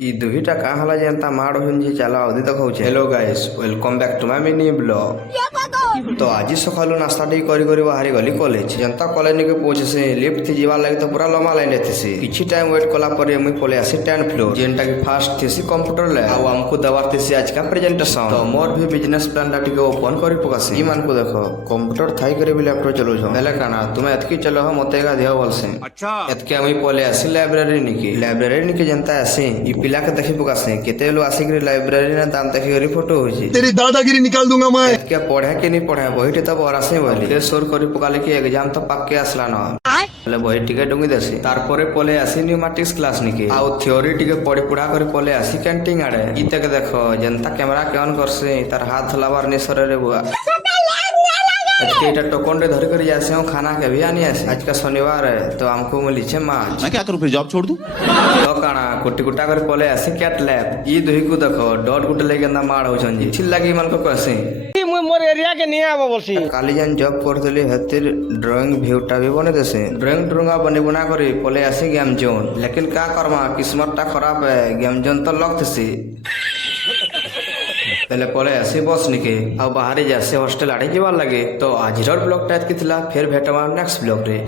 ଇ ଦୁହିଟା କାଁ ହେଲା ଯେ ଏନ୍ତା ମାଡ଼ ହଉଛନ୍ତି ଚାଲ ଆଉଦି ଦେଖାଉଛି। Hello guys, welcome back to my mini blog. ତ ଆଜି ସକାଳୁ ନାସ୍ତା ଟିକେ କରି କରି ବାହାରି ଗଲି କଲେଜ। ଯେନ୍ତା କଲେଜ ନିକେ ପହଞ୍ଚିସି ଲିଫ୍ଟ ଥି ଯିବାର ଲାଗି ତ ପୁରା ଲମ୍ବା ଲାଇନରେ ଥିସି। କିଛି ଟାଇମ ୱେଟ୍ କଲା ପରେ ମୁଇଁ ପଳେଇ ଆସି 10th ଫ୍ଲୋର, ଯେନ୍ଟା କି ଫାଷ୍ଟ ଥିସି କମ୍ପ୍ୟୁଟର ଲ୍ୟାବ। ଆଉ ଆମକୁ ଦେବାର ଥିସି ଆଜକା ପ୍ରେଜେଣ୍ଟେସନ। ତ ମୋର ବି ବିଜନେସ ପ୍ଲାନ ଟା ଟିକେ ଓପନ କରି ପକାସି। ଇମାନଙ୍କୁ ଦେଖ କମ୍ପ୍ୟୁଟର ଥାଇ କରି ବି ଲ୍ୟାପଟପ ଚଲଉଛ ହେଲେ କାଣା ତୁମେ ଏତକି ଚଲହ ମତେ ଏକା ଦିଅ ବୋଲସି। ଏତକେ ମୁଇଁ ପଳେଇ ଆସି ଲାଇବ୍ରେରୀ ନିକେ ଯେନ୍ତା ଆସି ଇ ପିଲାକେ ଦେଖି ପକାସି କେତେ ବେଲୁ ଆସିକିରି ଲାଇବ୍ରେରୀ ରେ ଦାନ୍ତ ଦେଖିକରି ଫଟୋ ହଉଛି। तेरी दादागिरी निकाल दूंगा मैं। एतके पढ़े कि नहीं पढ़े बहीटे तो बरासी बोली फिर सोर करी पकाले कि एग्जाम तो पक्के आसला न हेले बही टिके डुंगी देसी तारपरे पले आसी न्यूमेटिक्स क्लास निके आउ थ्योरी टिके पढ़ी पुढ़ा कर पले आसी कैंटीन आड़े इतके देखो जनता कैमरा के ऑन करसे तार हाथ धलाबार निसरे रे बुआ एतके इटा टोकन रे धरि करी जासे खाना के भी आनी आसे आज का शनिवार है तो हमको मिली छे माछ। मैं क्या करूं फिर जॉब छोड़ दूं? तो काना कुटी कुटा कर पले आसी कैट लैब ई दुही को देखो डॉट गुटे लेके ना मार हो छंजी छिल लागी मन को कहसे मुई मोर एरिया के नहीं आबो बोलसी। काली जन जॉब करथली हेतिर ड्राइंग व्यूटा भी बने देसे ड्राइंग ड्रुंगा बने बना करी पले आसी गेम जोन लेकिन का करमा किस्मत टा खराब है गेम जोन तो लक थसी पहले पले आसी बस निके आ बाहर जासे हॉस्टल आड़े जीवार लगे। तो आज ब्लॉग टाइप की थिला फिर भेटवा नेक्स्ट ब्लॉग रे।